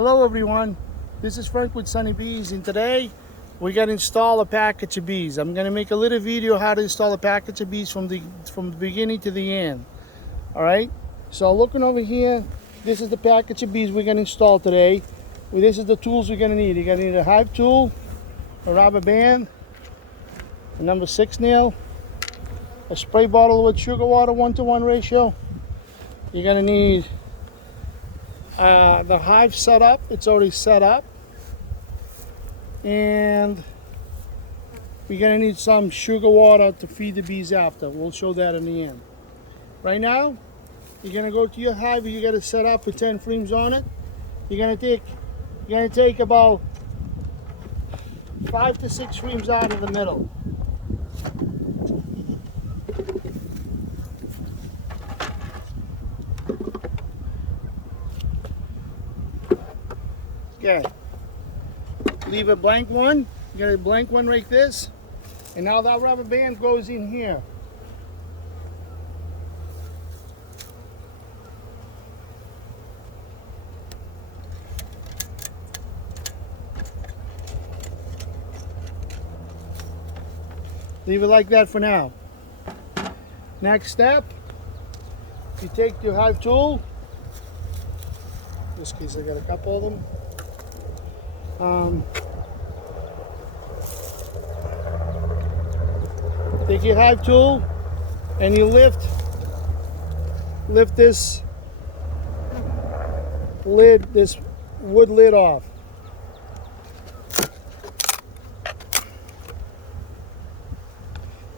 Hello everyone, this is Frank with Sunny Bees, and today we're going to install a package of bees. I'm going to make a little video how to install a package of bees from the beginning to the end. Alright, so looking over here, this is the package of bees we're going to install today. This is the tools you're going to need. You're going to need a hive tool, a rubber band, a number 6 nail, a spray bottle with sugar water 1-to-1 ratio. You're going to need the hive set up. It's already set up, and we're going to need some sugar water to feed the bees after. We'll show that in the end. Right now, you're going to go to your hive. You got it set up with 10 frames on it. You're going to take about 5 to 6 frames out of the middle. Okay, leave a blank one. You got a blank one like this, and now that rubber band goes in here. Leave it like that for now. Next step, you take your hive tool. In this case I got a couple of them. Take your hive tool and you lift this lid, this wood lid off.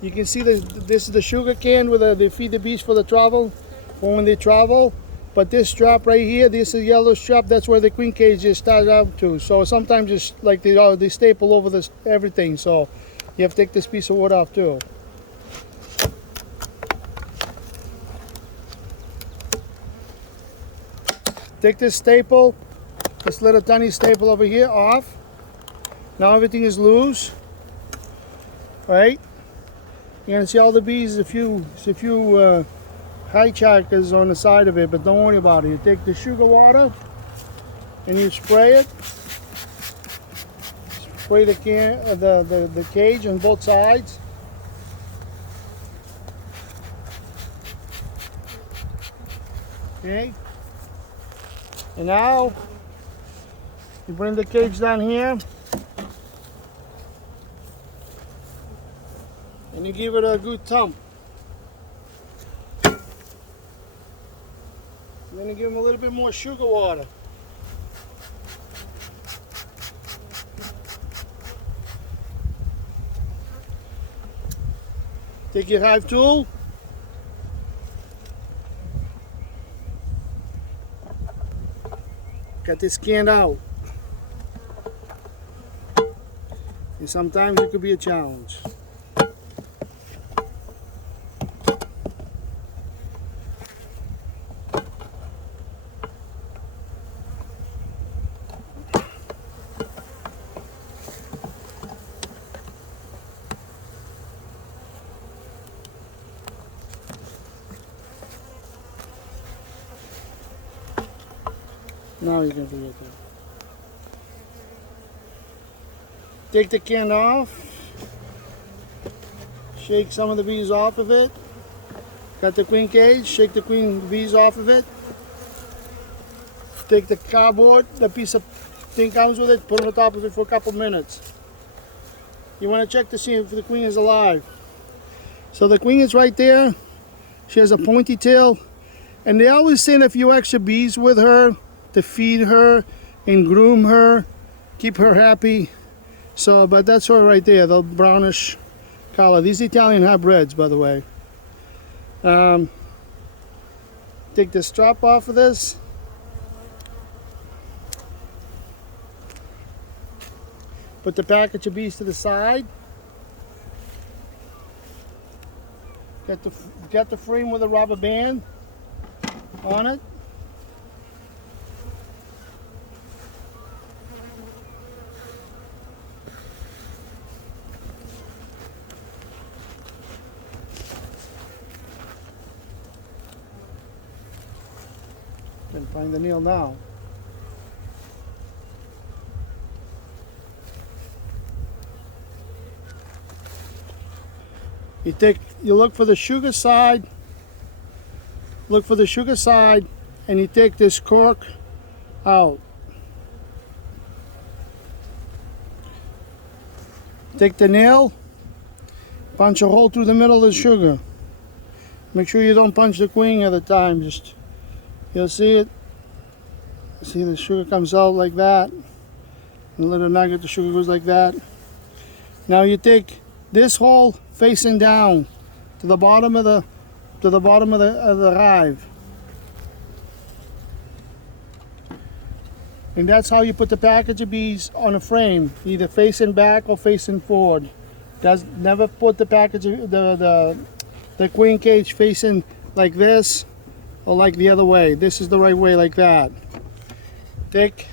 You can see this is the sugar can where they feed the bees for the travel, for when they travel. But this strap right here, this is yellow strap, that's where the queen cage is tied out to. So sometimes it's like they staple over this everything. So you have to take this piece of wood off too. Take this staple, this little tiny staple over here off. Now everything is loose, right? You're gonna see all the bees, a few hijackers on the side of it, but don't worry about it. You take the sugar water and you spray it. Spray the cage on both sides. Okay. And now you bring the cage down here and you give it a good thump. I'm going to give them a little bit more sugar water. Take your hive tool. Got this can out. And sometimes it could be a challenge. Now you can do it. Take the can off. Shake some of the bees off of it. Got the queen cage. Shake the queen bees off of it. Take the cardboard, the piece of thing comes with it, put it on top of it for a couple minutes. You want to check to see if the queen is alive. So the queen is right there. She has a pointy tail. And they always send a few extra bees with her to feed her and groom her, keep her happy. So, but that's her right there, the brownish color. These Italian hybrids, by the way. Take the strap off of this. Put the package of bees to the side. Get the frame with a rubber band on it. Can find the nail now. You look for the sugar side, and you take this cork out. Take the nail, punch a hole through the middle of the sugar. Make sure you don't punch the queen at the time. Just, you'll see it. See, the sugar comes out like that. And a little nugget, the sugar goes like that. Now you take this hole facing down to the bottom of the hive. And that's how you put the package of bees on a frame, either facing back or facing forward. Never put the package of the queen cage facing like this or like the other way. This is the right way, like that. Take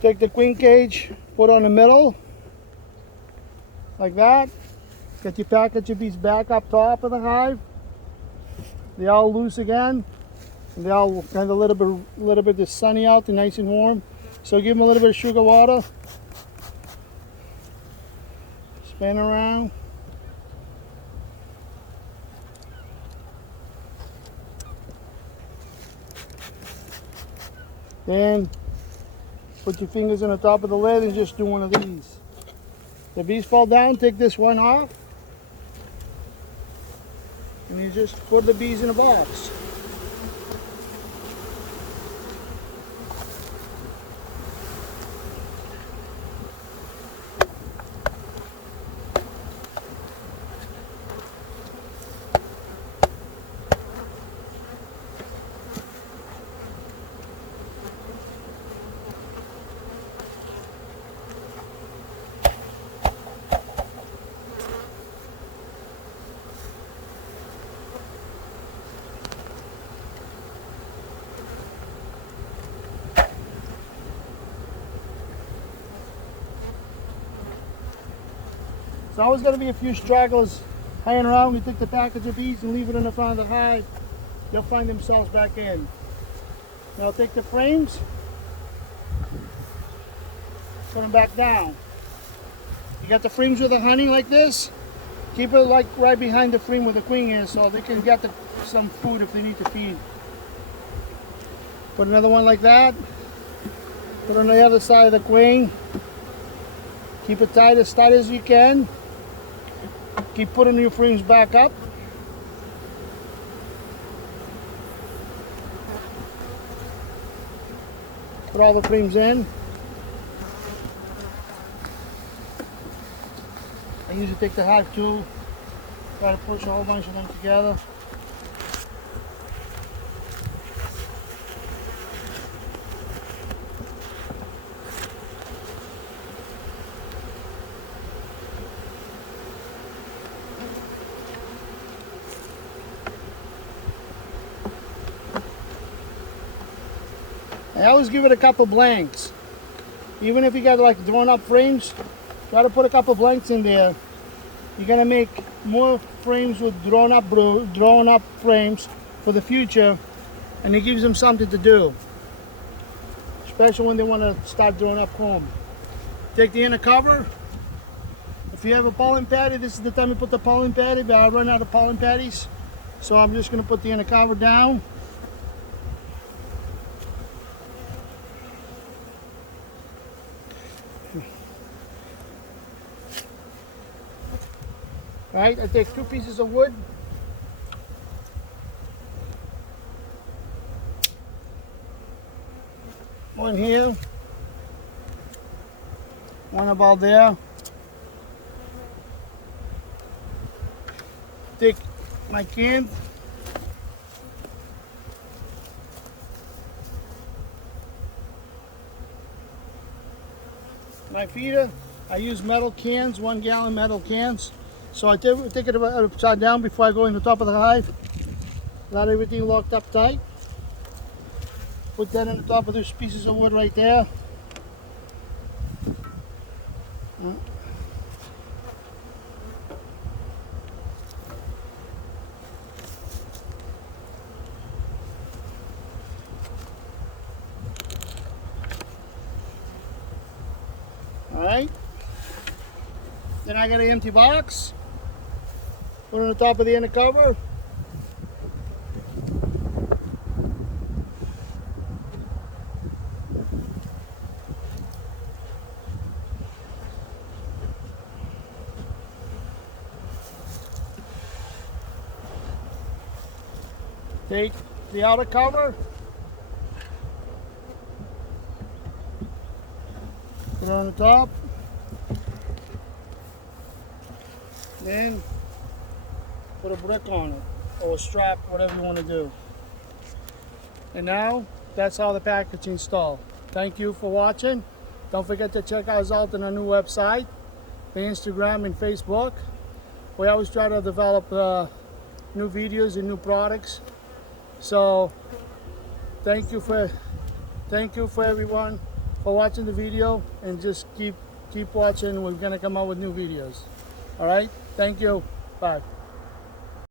the queen cage, put on the middle, like that. Get your package of bees back up top of the hive. They all loose again. And they all kind of a little bit sunny out, they're nice and warm. So give them a little bit of sugar water. Spin around. Then put your fingers on the top of the lid and just do one of these. The bees fall down, take this one off. And you just put the bees in a box. There's always going to be a few stragglers hanging around. You take the package of bees and leave it in the front of the hive, they'll find themselves back in. Now take the frames, put them back down. You got the frames with the honey like this, keep it like right behind the frame where the queen is so they can get some food if they need to feed. Put another one like that, put on the other side of the queen. Keep it tight as you can. Keep putting your frames back up. Put all the frames in. I usually take the hive tool, try to push a whole bunch of them together. I always give it a couple blanks. Even if you got like drawn up frames, try to put a couple blanks in there. You're gonna make more frames with drawn up frames for the future, and it gives them something to do, especially when they want to start drawing up comb. Take the inner cover. If you have a pollen patty, this is the time to put the pollen patty, but I'll run out of pollen patties, so I'm just gonna put the inner cover down. Right, I take 2 pieces of wood. One here. One about there. Take my can. My feeder, I use metal cans, 1 gallon metal cans. So I take it upside down before I go in the top of the hive. Let everything locked up tight. Put that on the top of those pieces of wood right there. All right. Then I got an empty box. Put it on the top of the inner cover. Take the outer cover, put it on the top, then put a brick on it, or a strap, whatever you want to do. And now, that's how the package is installed. Thank you for watching. Don't forget to check us out on our new website, the Instagram and Facebook. We always try to develop new videos and new products. So thank you for everyone for watching the video, and just keep watching. We're gonna come out with new videos. All right, thank you. Bye.